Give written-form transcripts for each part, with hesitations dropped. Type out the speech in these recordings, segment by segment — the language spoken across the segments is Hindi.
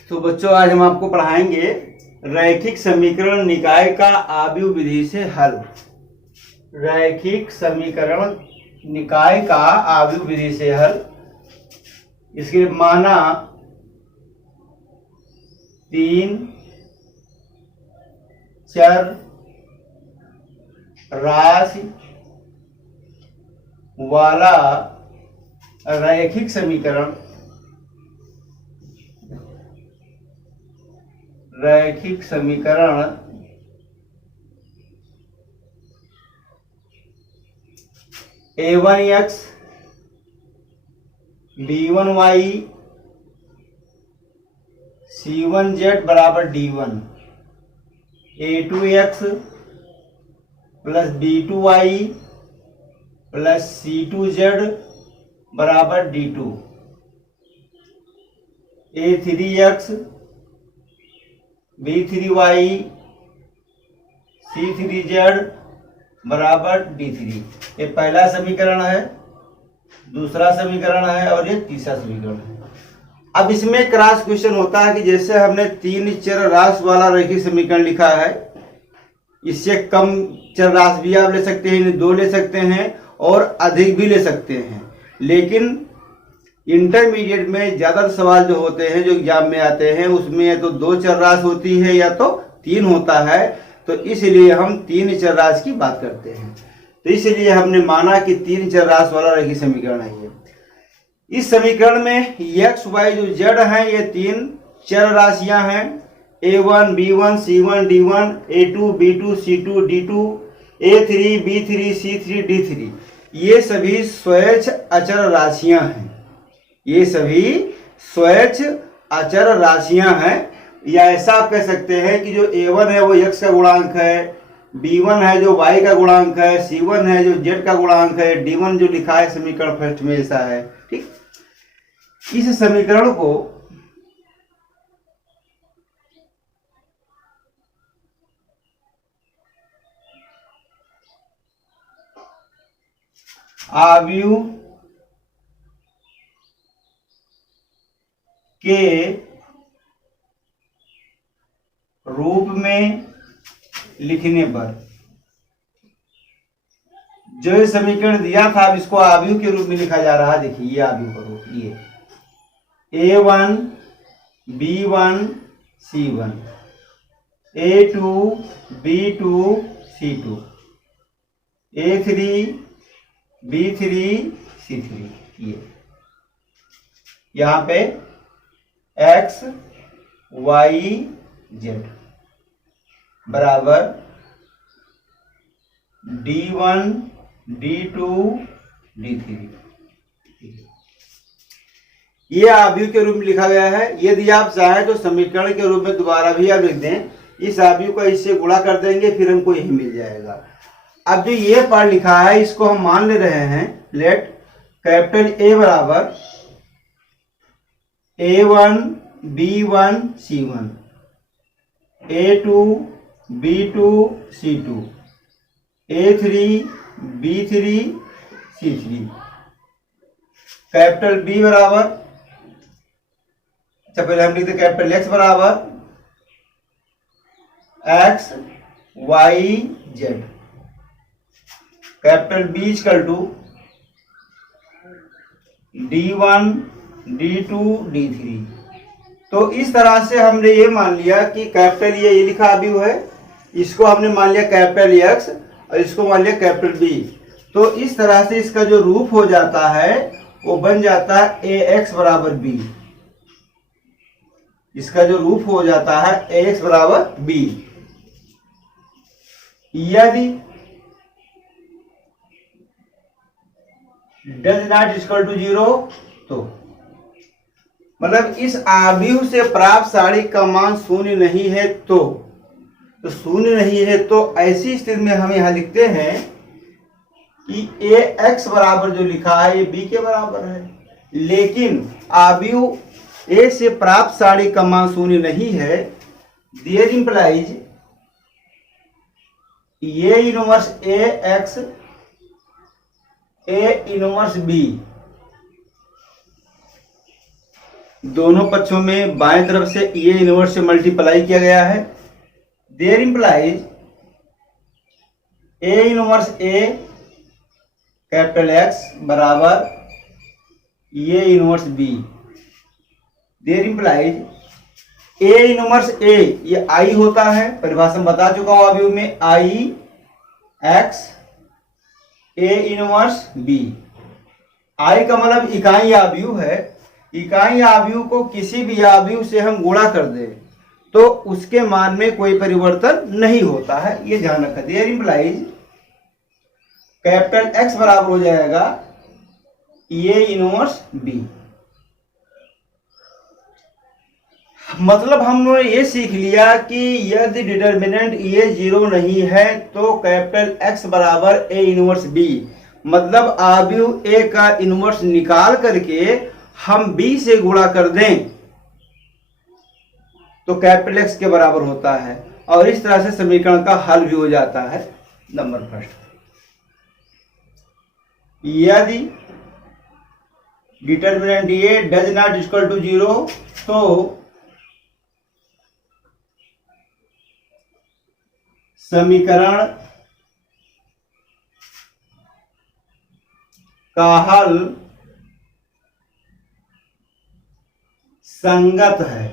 तो बच्चों आज हम आपको पढ़ाएंगे रैखिक समीकरण निकाय का आव्यूह विधि से हल। रैखिक समीकरण निकाय का आव्यूह विधि से हल। इसके माना 3 चर राशि वाला रैखिक समीकरण a1x b1y c1z बराबर d1, a2x plus b2y plus c2z बराबर d2, a3x b3y c3z बराबर d3। ये पहला समीकरण है, दूसरा समीकरण है और ये तीसरा समीकरण है। अब इसमें क्रॉस क्वेश्चन होता है कि जैसे हमने 3 चर राशि वाला रैखिक समीकरण लिखा है, इससे कम चर राशि भी आप ले सकते हैं, 2 ले सकते हैं और अधिक भी ले सकते हैं। लेकिन इंटरमीडिएट में ज्यादा सवाल जो होते हैं, जो एग्जाम में आते हैं, उसमें या तो 2 चर राशि होती है या तो 3 होता है। तो इसलिए हम 3 चर राशि की बात करते हैं। तो इसलिए हमने माना कि 3 चर राशि वाला रैखिक समीकरण है ये। इस समीकरण में x y जो z है, ये 3 चर राशियां हैं, a1 b1 c1 d1, a2 b2 c2 d2, a3 b3 c3 d3। ये सभी स्वैच्छ अचर राशियां हैं। ये सभी स्वैच्छ अचर राशियां हैं। या ऐसा आप कह सकते हैं कि जो a1 है वो x का गुणांक है, b1 है जो y का गुणांक है, c1 है जो z का गुणांक है, d1 जो लिखा है समीकरण फर्स्ट में ऐसा है। ठीक, इस समीकरण को आव्यूह के रूप में लिखने पर, जो ये समीकरण दिया था अब इसको आव्यूह के रूप में लिखा जा रहा है। देखिए ये आव्यूह का रूप, ये a1 b1 c1, a2 b2 c2, a3 b3 c3। ये यहाँ पे x y z बराबर d1 d2 d3। ये आव्यूह के रूप में लिखा गया है। यदि आप चाहें तो समीकरण के रूप में दोबारा भी आप लिख दें, इस आव्यूह को इससे गुणा कर देंगे, फिर हमको यही मिल जाएगा। अब जो ये पार्ट लिखा है इसको हम मान ले रहे हैं, लेट कैपिटल A बराबर a1 b1 c1, a2 b2 c2, a3 b3 c3। Capital B बराबर, अच्छा पहले हम लिखते कैपिटल X बराबर x y z, capital B equal to d1 d2 d3। तो इस तरह से हमने ये मान लिया कि कैपिटल ये लिखा आव्यूह है, इसको हमने मान लिया कैपिटल X और इसको मान लिया कैपिटल B। तो इस तरह से इसका जो रूप हो जाता है वो बन जाता है ax बराबर b। इसका जो रूप हो जाता है ax बराबर b। यदि डज नॉट इक्वल टू 0, तो मतलब इस आव्यूह से प्राप्त सारी का मान शून्य नहीं है, तो शून्य नहीं है तो ऐसी स्थिति में हम यहां लिखते हैं कि ax बराबर जो लिखा है ये b के बराबर है। लेकिन आव्यूह a से प्राप्त सारी का मान शून्य नहीं है, there implies a inverse ax a inverse b दोनों पक्षों में बाएं तरफ से ए इनवर्स से मल्टीप्लाई किया गया है। There implies A inverse A capital X बराबर A inverse B. There implies A inverse A, ये आई होता है, परिभाषा में बता चुका हूं अभी में, आई एक्स ए इनवर्स बी। आई का मतलब इकाई आव्यूह है। इकाई आव्यूह को किसी भी आव्यूह से हम गुणा कर दें तो उसके मान में कोई परिवर्तन नहीं होता है, ये ध्यान रखा। देयर इंप्लाइज कैपिटल एक्स बराबर हो जाएगा ए इनवर्स बी। मतलब हम लोगों ने ये सीख लिया कि यदि डिटर्मिनेंट ए 0 नहीं है तो कैपिटल एक्स बराबर ए इनवर्स बी, मतलब आव्यूह ए का इनवर्स निकाल करके हम बी से गुणा कर दें तो कैपिटल एक्स के बराबर होता है, और इस तरह से समीकरण का हल भी हो जाता है। नंबर फर्स्ट, यदि determinant A does not equal to 0 तो समीकरण का हल संगत है,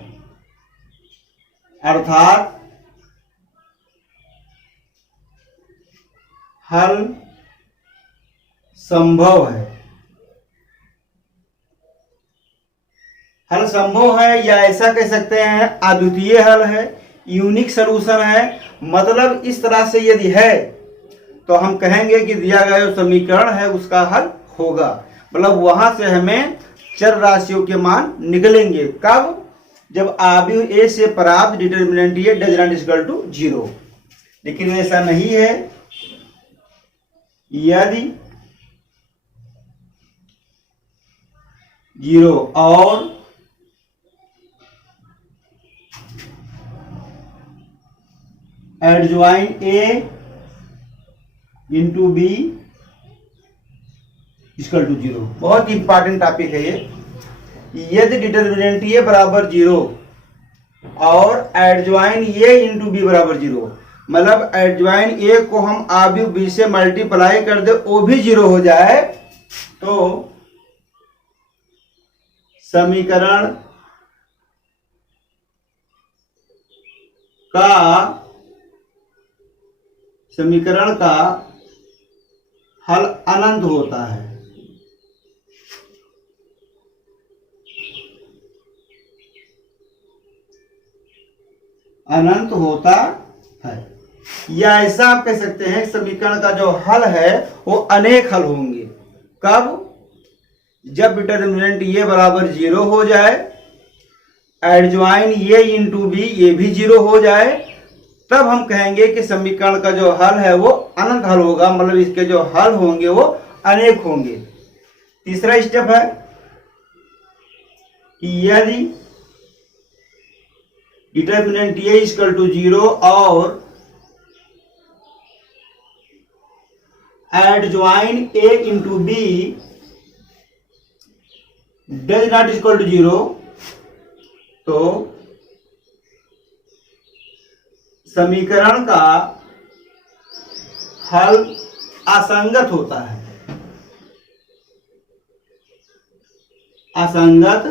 अर्थात हल संभव है। हल संभव है या ऐसा कह सकते हैं अद्वितीय हल है, यूनिक सलूशन है। मतलब इस तरह से यदि है तो हम कहेंगे कि दिया गया जो समीकरण है उसका हल होगा, मतलब वहां से हमें चर राशियों के मान निकलेंगे। कब? जब आव्यूह ए से प्राप्त determinant A does not equal to 0। लेकिन ऐसा नहीं है। यदि 0 और adjoint A into B equal to 0, बहुत इंपॉर्टेंट टॉपिक है ये। यदि डिटर्मिनेंट ए बराबर 0 और एडजॉइन ए इंटू बी बराबर 0, मतलब एडजॉइन ए को हम आव्यूह बी से मल्टीप्लाई कर दे वो भी 0 हो जाए तो समीकरण का हल अनंत होता है। अनंत होता है, या ऐसा आप कह सकते हैं समीकरण का जो हल है वो अनेक हल होंगे। कब? जब डिटर्मिनेंट ए बराबर 0 हो जाए, एडजॉइन ए इंटू बी ये भी 0 हो जाए, तब हम कहेंगे कि समीकरण का जो हल है वो अनंत हल होगा, मतलब इसके जो हल होंगे वो अनेक होंगे। तीसरा स्टेप है कि यदि डिटर्मिनेंट ए इक्वल टू 0 और adjoint A into B does not equal to 0 तो समीकरण का हल असंगत होता है। असंगत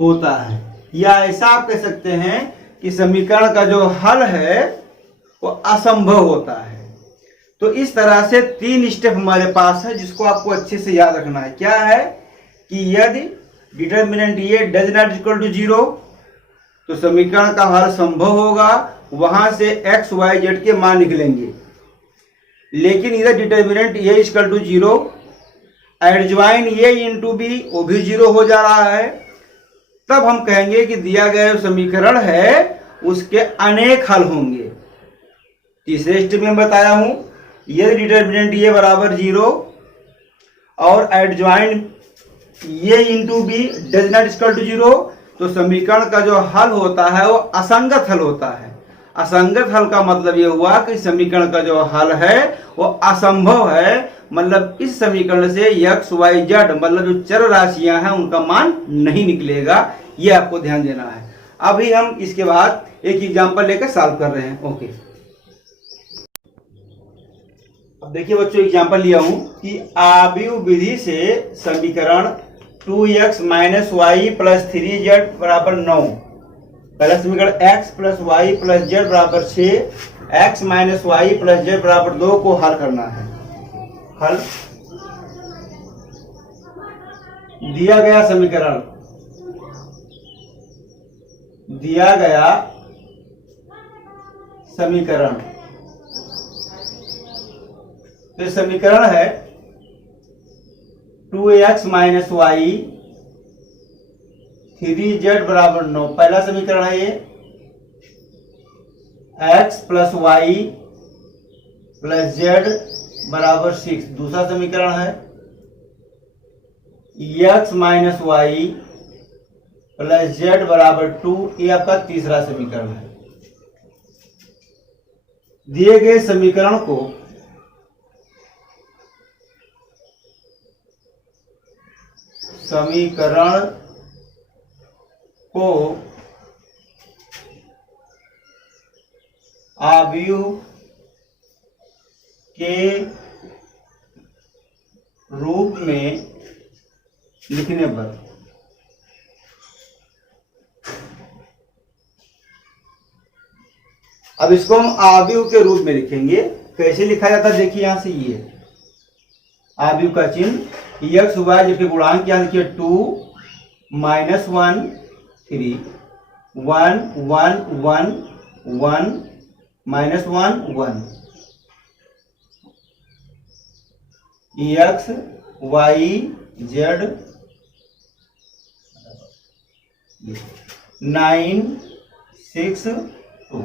होता है, या ऐसा आप कह सकते हैं कि समीकरण का जो हल है वो असंभव होता है। तो इस तरह से 3 स्टेप हमारे पास है जिसको आपको अच्छे से याद रखना है। क्या है कि यदि determinant A does not equal to 0 तो समीकरण का हल संभव होगा, वहां से x y z के मान निकलेंगे। लेकिन इधर determinant A equal to 0, adjoint A into B वो भी 0 हो जा रहा है, तब हम कहेंगे कि दिया गया जो समीकरण है उसके अनेक हल होंगे। तीसरे स्टेप में बताया हूं, यदि डिटर्मिनेंट ए बराबर 0 और adjoint A into B does not equal to 0 तो समीकरण का जो हल होता है वो असंगत हल होता है। असंगत हल का मतलब ये हुआ कि समीकरण का जो हल है वो असंभव है, मतलब इस समीकरण से x y z मतलब जो चर राशियां हैं उनका मान नहीं निकलेगा, ये आपको ध्यान देना है। अभी हम इसके बाद एक एग्जांपल लेकर सॉल्व कर रहे हैं। ओके, अब देखिए बच्चों, एग्जांपल लिया हूं कि आव्यूह विधि से समीकरण 2x minus y plus 3z बराबर 9, पहला समीकरण x plus y plus z बराबर 6, x minus y plus z बराबर 2 को हल करना है। हल दिया गया समीकरण, दिया गया समीकरण, तो समीकरण है 2x माइनस वाई 3z बराबर 9, पहला समीकरण है ये। x plus y plus z बराबर 6, दूसरा समीकरण है x minus y plus z बराबर 2, ये आपका तीसरा समीकरण है। दिए गए समीकरण को आव्यूह के रूप में लिखने पर अब इसको हम आव्यूह के रूप में लिखेंगे। कैसे लिखा जाता है देखिए, यहां से ये आव्यूह का चिन्ह x y जबकि गुणांक यहां देखिए 2 minus 1 3 1 1 1 1 minus 1 1, x y z 9 6 2।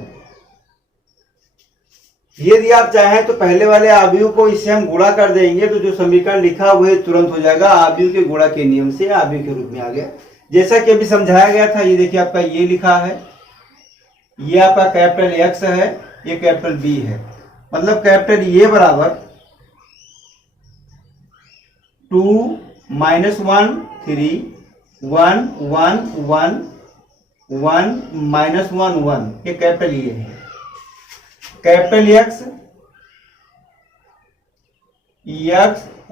यदि आप चाहें तो पहले वाले आव्यूह को इससे हम गुणा कर देंगे, तो जो समीकरण लिखा हुआ है तुरंत हो जाएगा। आव्यूह के गुणा के नियम से आव्यूह के रूप में आ गया, जैसा कि अभी समझाया गया था। ये देखिए आपका ये लिखा है, ये आपका कैपिटल X है, ये कैपिटल B है, मतलब कैपिटल ये बराबर 2 माइनस 1 3 1 1 1 1 माइनस 1 1, ये कैपिटल ये है। कैपिटल X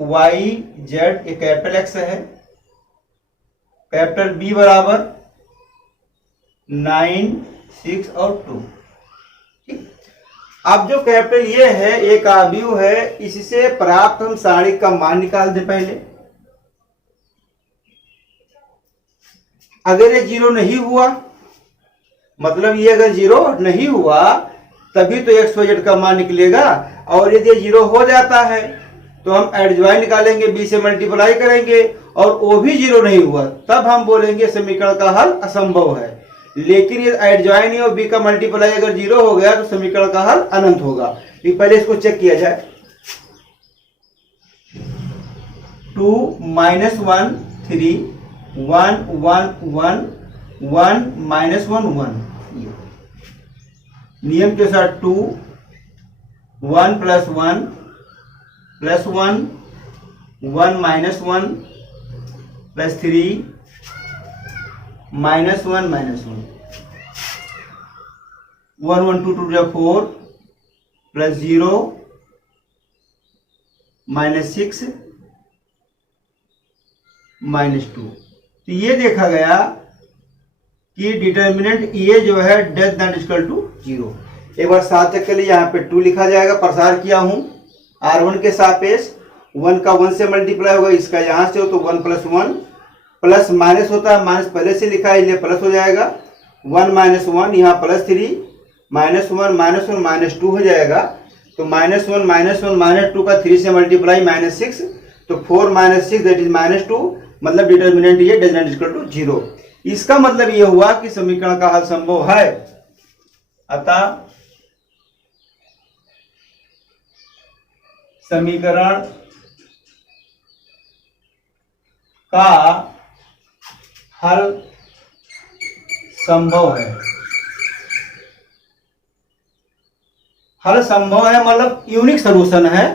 y z, ये कैपिटल X है। कैपिटल B बराबर 9 6 और 2। अब जो कैपिटल ये है एक आव्यूह है, इससे प्राप्त हम सारणी का मान निकाल दे पहले। अगर ये 0 नहीं हुआ, मतलब ये अगर 0 नहीं हुआ तभी तो x y z का मान निकलेगा, और यदि 0 हो जाता है तो हम एडजॉइन निकालेंगे, b से मल्टीप्लाई करेंगे, और वो भी 0 नहीं हुआ तब हम बोलेंगे समीकरण का हल असंभव है। लेकिन ये एडजॉइन और b का मल्टीप्लाई अगर 0 हो गया तो समीकरण का हल अनंत होगा। पहले इसको चेक किया जाए। 2 माइनस 1 3 1 1 1 1 माइनस 1 1, नियम के साथ 2 1 plus 1 plus 1 1 minus 1 plus 3 minus 1 minus 1 1 1 2 2 4 plus 0 minus 6 minus 2। तो ये देखा गया कि डिटर्मिनेंट ये जो है डज नॉट इक्वल टू 0। एक बार साथ के लिए यहाँ पे 2 लिखा जाएगा, प्रसार किया हूं R1 के सापेक्ष, 1 का 1 से मल्टीप्लाई होगा, इसका यहां से हो तो 1 प्लस 1 प्लस माइनस होता है, माइनस पहले से लिखा है इसलिए प्लस हो जाएगा। 1 माइनस 1 यहाँ प्लस 3 माइनस 1 माइनस 2 हो जाएगा। तो माइनस 1 माइनस 2 का 3 से मल्टीप्लाई माइनस 6, तो 4 माइनस 6 दैट इज माइनस 2, मतलब डिटर्मिनेंट ये डज नॉट इक्वल टू 0। इसका मतलब ये हुआ कि समीकरण का हल संभव है। अतः समीकरण का हल संभव है। हल संभव है मतलब यूनिक सोल्यूशन है,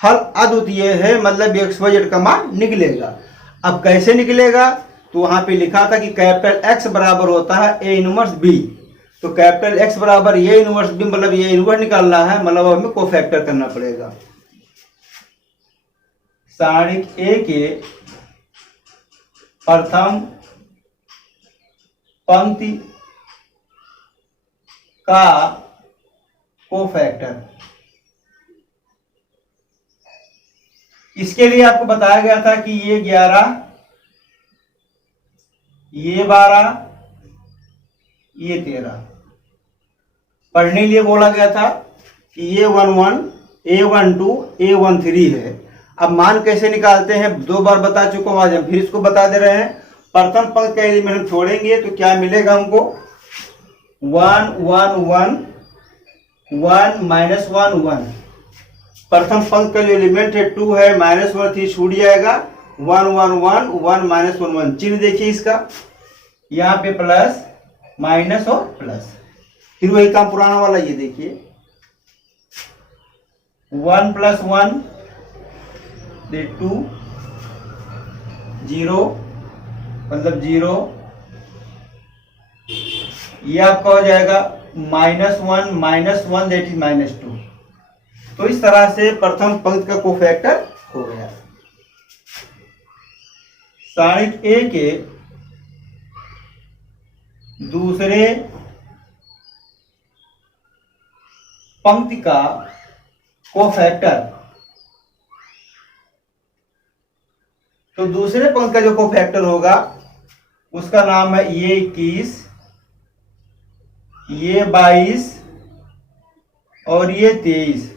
हल अद्वितीय है मतलब एक्स वाई जेड का मान निकलेगा। अब कैसे निकलेगा, तो वहां पे लिखा था कि कैपिटल एक्स बराबर होता है ए इनवर्स बी, तो कैपिटल एक्स बराबर ए इनवर्स बी मतलब ए इनवर्स निकालना है, मतलब हमें कोफैक्टर करना पड़ेगा। सारणिक ए के प्रथम पंक्ति का कोफैक्टर, इसके लिए आपको बताया गया था कि ये 11, ये 12, ये 13 पढ़ने लिए बोला गया था कि ये 11, A12, A13 है। अब मान कैसे निकालते हैं 2 बार बता चुका हूं, आज हम फिर इसको बता दे रहे हैं। प्रथम पंक्ति का एलिमेंट हम छोड़ेंगे तो क्या मिलेगा हमको, 1 1 1 1 -1 1। प्रथम पंक्ति का जो एलिमेंट है 2 है, -1 3 छूट जाएगा, 1 1 1 1 -1 1। चिन्ह देखिए इसका, यहाँ पे प्लस माइनस और प्लस, फिर वही काम पुराना वाला, ये देखिए 1 + 1 2 0 मतलब 0, ये आपका हो जाएगा -1 -1 दैट इज -2। तो इस तरह से प्रथम पंक्ति का कोफैक्टर हो गया। सारणिक ए के दूसरे पंक्ति का कोफैक्टर, तो दूसरे पंक्ति का जो कोफैक्टर होगा उसका नाम है ये 21, ये 22 और ये 23।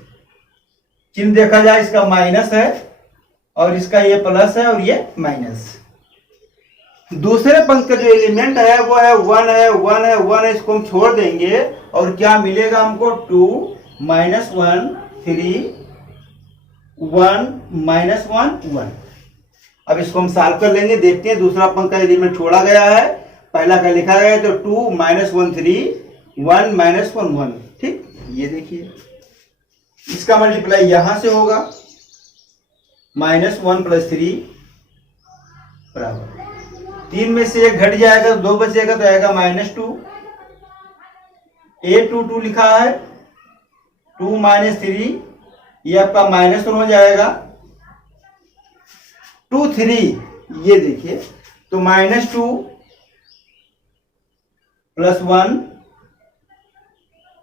चिन्ह देखा जाए इसका माइनस है और इसका ये प्लस है और ये माइनस। दूसरे पंक्ति का जो एलिमेंट है वो है 1 है 1 है 1 है, इसको हम छोड़ देंगे और क्या मिलेगा हमको 2 -1 3 1 -1 1। अब इसको हम सॉल्व कर लेंगे, देखते हैं दूसरा पंक्ति का एलिमेंट छोड़ा गया है, पहला का लिखा गया है, तो 2 -1 3 1 -1 1। ठीक, ये देखिए इसका मल्टीप्लाई यहां से होगा, -1 + 3 बराबर 3 में से 1 घट जाएगा, 2 बचेगा तो आएगा -2। A22 लिखा है, 2 - 3 ये आपका -1 हो जाएगा, 2 3 ये देखिए, तो -2 + 1,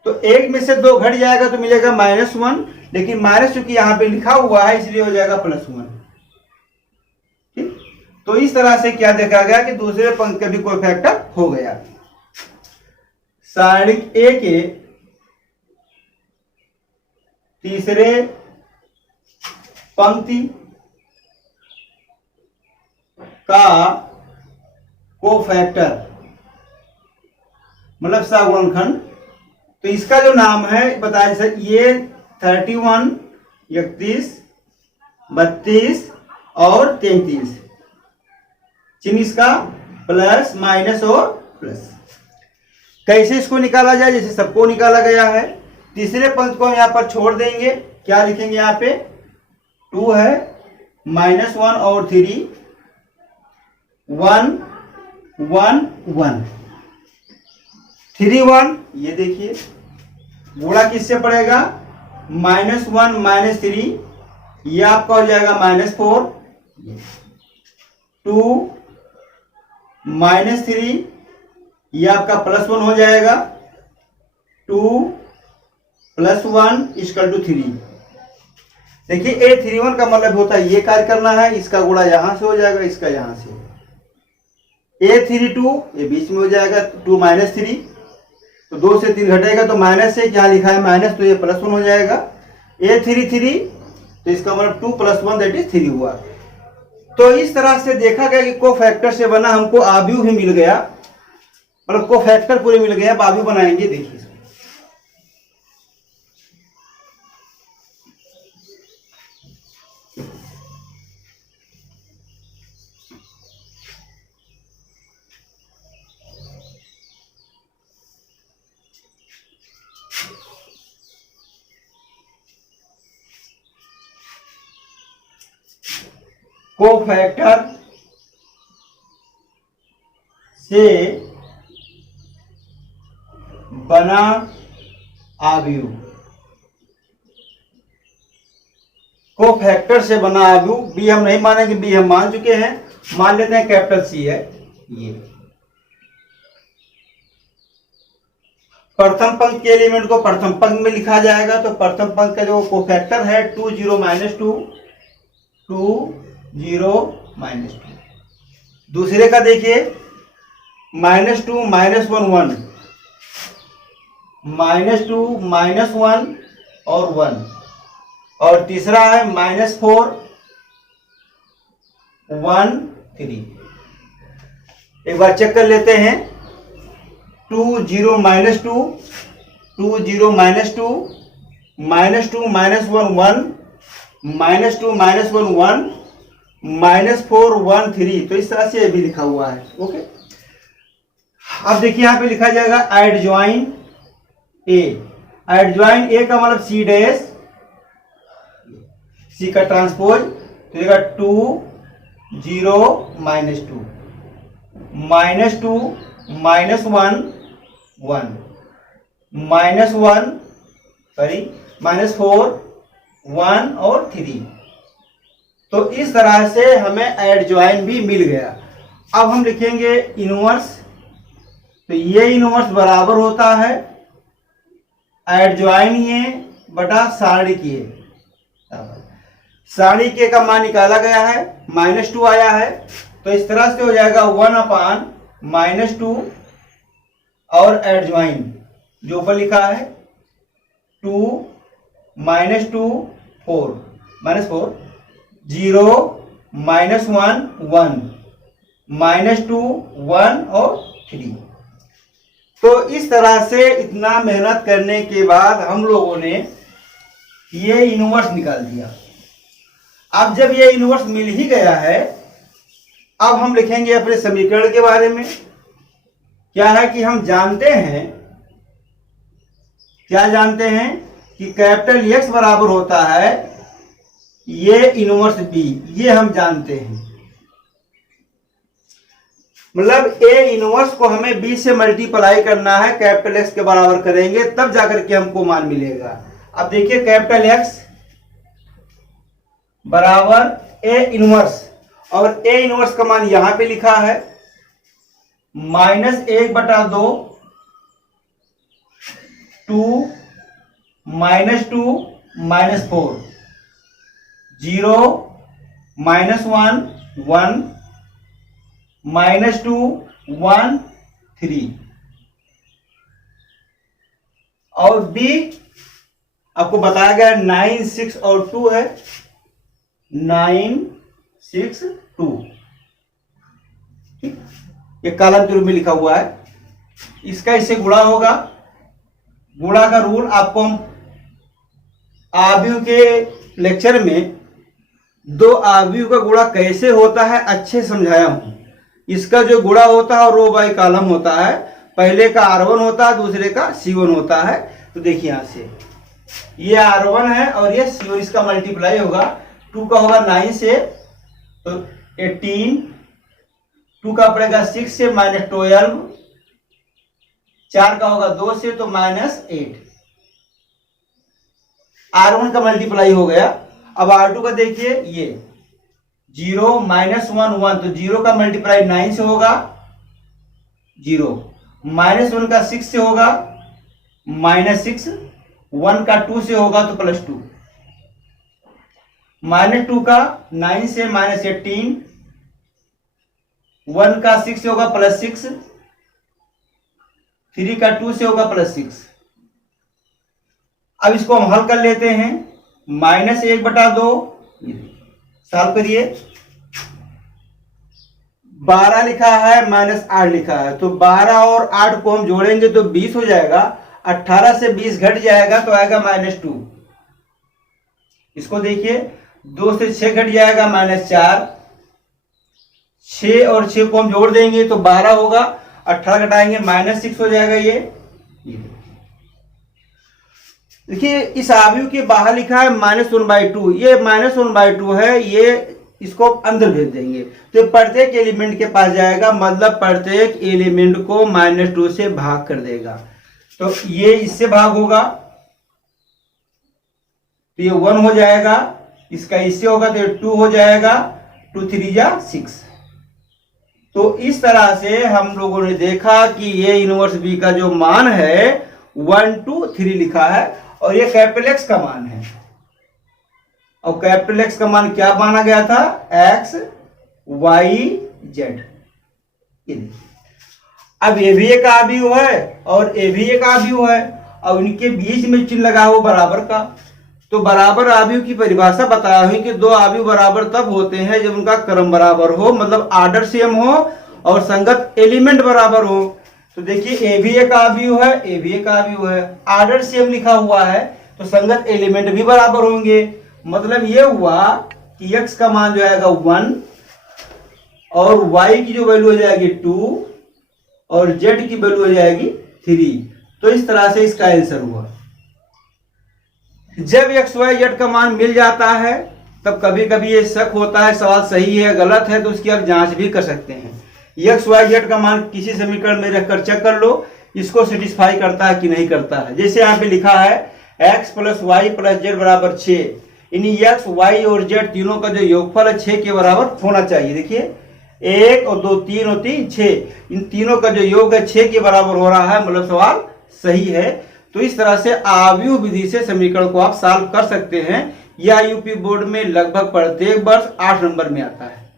तो 1 में से 2 घट जाएगा तो मिलेगा -1, लेकिन माइनस चूंकि यहां पे लिखा हुआ है इसलिए हो जाएगा +1। ठीक, तो इस तरह से क्या देखा गया कि दूसरे पंक्ति का भी कोफैक्टर हो गया। सारणिक ए के तीसरे पंक्ति का कोफैक्टर मतलब सगुणनखंड, तो इसका जो नाम है बताया सर, ये 31 31 32 और 33। चिन्ह इसका प्लस माइनस और प्लस। कैसे इसको निकाला जाए, जैसे सबको निकाला गया है, तीसरे पंक्ति को हम यहां पर छोड़ देंगे, क्या लिखेंगे यहाँ पे 2 है -1 और 3 1 1 1 3 1, ये देखिए गुणा किससे पड़ेगा, -1 -3 ये आपका हो जाएगा -4, 2 -3 ये आपका +1 हो जाएगा, 2 + 1 = 3। देखिए A31 का मतलब होता है ये कार्य करना है, इसका गुणा यहां से हो जाएगा, इसका यहां से, A32 ये बीच में हो जाएगा, 2 -3 तो 2 से 3 घटेगा तो माइनस से, क्या लिखा है माइनस, तो ये +1 हो जाएगा, A33 तो इसका मतलब 2 + 1 दैट इज 3 हुआ। तो इस तरह से देखा गया कि कोफैक्टर से बना हमको आव्यूह भी मिल गया, मतलब कोफैक्टर पूरे मिल गए। अब आव्यूह बनाएंगे, देखिए कोफैक्टर से बना आव्यूह, कोफैक्टर से बना आव्यूह, बी हम नहीं मानेंगे, बी हम मान चुके हैं, मान लेते हैं कैपिटल सी है ये। प्रथम पंक्ति के एलिमेंट को प्रथम पंक्ति में लिखा जाएगा, तो प्रथम पंक्ति का जो कोफैक्टर है 2 0 -2, 2 0 -2। दूसरे का देखिए -2 -1 1, -2 -1 और 1, और तीसरा है -4 1 3। एक बार चेक कर लेते हैं, 2 0 -2, 2 0 -2, -2 -1 1, -2 -1 1, -4 1 3। तो इस तरह से ये भी लिखा हुआ है। ओके, अब देखिए यहाँ पे लिखा जाएगा एडजॉइन ए। एडजॉइन ए का मतलब सी डैश, सी का ट्रांसपोज, तो देगा 2 0 -2, -2 -1 1, -1 सॉरी -4 1 और 3। तो इस तरह से हमें एडजॉइन भी मिल गया। अब हम लिखेंगे इनवर्स, तो ये इनवर्स बराबर होता है एडजॉइन ये बटा सारणी के। सारणी के का मान निकाला गया है, -2 आया है, तो इस तरह से हो जाएगा 1/-2 और एडजॉइन जो ऊपर लिखा है 2 -2 4 -4 0 -1 1 -2 1 और 3। तो इस तरह से इतना मेहनत करने के बाद हम लोगों ने ये इनवर्स निकाल दिया। अब जब ये इनवर्स मिल ही गया है, अब हम लिखेंगे अपने समीकरण के बारे में। क्या है कि हम जानते हैं, क्या जानते हैं कि कैपिटल एक्स बराबर होता है ये इनवर्स बी, ये हम जानते हैं। मतलब ए इनवर्स को हमें बी से मल्टीप्लाई करना है, कैपिटल एक्स के बराबर करेंगे तब जाकर के हमको मान मिलेगा। अब देखिए कैपिटल एक्स बराबर ए इनवर्स, और ए इनवर्स का मान यहां पे लिखा है -1/2 2 -2 -4 0 -1 1 -2 1 3। और बी आपको बताया गया 9 6 और 2 है, 9 6 2। ये कॉलम के रूप में लिखा हुआ है, इसका इससे गुणा होगा। गुणा का रूल आपको हम आव्यूह के लेक्चर में दो आव्यूह का गुणा कैसे होता है अच्छे समझाया हूं। इसका जो गुणा होता है रो बाई कॉलम होता है, पहले का R1 होता है, दूसरे का C1 होता है। तो देखिए यहां से ये R1 है और ये C1, इसका मल्टीप्लाई होगा। 2 का होगा 9 से तो 18, 2 का पड़ेगा 6 से -12, 4 का होगा 2 से तो -8। R1 का मल्टीप्लाई हो गया। अब R2 का देखिए ये 0 -1 1, तो 0 का मल्टीप्लाई 9 से होगा 0, -1 का 6 से होगा -6, 1 का 2 से होगा तो +2, -2 का 9 से -18, 1 का 6 से होगा +6, 3 का 2 से होगा +6। अब इसको हम हल कर लेते हैं। -1/2 सॉल्व करिए, 12 लिखा है -8 लिखा है, तो 12 और 8 को हम जोड़ेंगे तो 20 हो जाएगा। 18 से 20 घट जाएगा तो आएगा -2। इसको देखिए 2 से 6 घट जाएगा -4, 6 और 6 को हम जोड़ देंगे तो 12 होगा, 18 घटाएंगे -6 हो जाएगा। ये देखिए इस आव्यूह के बाहर लिखा है -1/2, ये -1/2 है, ये इसको अंदर भेज देंगे तो प्रत्येक एलिमेंट के पास जाएगा, मतलब प्रत्येक एलिमेंट को -2 से भाग कर देगा। तो ये इससे भाग होगा तो ये 1 हो जाएगा, इसका इससे होगा तो ये 2 हो जाएगा, 2 3 जा 6। तो इस तरह से हम लोगों ने देखा कि ये इनवर्स बी का जो मान है 1 2 3 लिखा है और ये कैपिटल एक्स का मान है। और कैपिटल एक्स का मान क्या माना गया था? X y z. अब ये भी एक आव्यूह है और ये भी एक आव्यूह है और इनके बीच में चिन्ह लगा हो बराबर का। तो बराबर आव्यूह की परिभाषा बता रहा हूं कि दो आव्यूह बराबर तब होते हैं जब उनका क्रम बराबर हो, मतलब आर्डर सेम हो और संगत एलिमेंट बराबर हो। तो देखिए ए भी एक आव्यूह है, ए भी एक आव्यूह है, आर्डर सेम लिखा हुआ है तो संगत एलिमेंट भी बराबर होंगे। मतलब ये हुआ कि x का मान जो आएगा 1 और y की जो वैल्यू हो जाएगी 2 और z की वैल्यू हो जाएगी 3। तो इस तरह से इसका आंसर हुआ। जब x y z का मान मिल जाता है तब कभी कभी ये शक होता है सवाल सही है गलत है, तो उसकी आप जांच भी कर सकते हैं। x y z का मान किसी समीकरण में रखकर चेक कर लो इसको सेटिस्फाई करता है कि नहीं करता है। जैसे यहाँ पे लिखा है x + y + z बराबर 6, यानी x y और z तीनों का जो योगफल है 6 के बराबर होना चाहिए। देखिए 1 और 2 3 और 3 6, इन तीनों का जो योग है 6 के बराबर हो रहा है, मतलब सवाल सही है। तो इस तरह से आव्यूह विधि से समीकरण को आप सॉल्व कर सकते हैं। यह यूपी बोर्ड में लगभग प्रत्येक वर्ष 8 नंबर में आता है।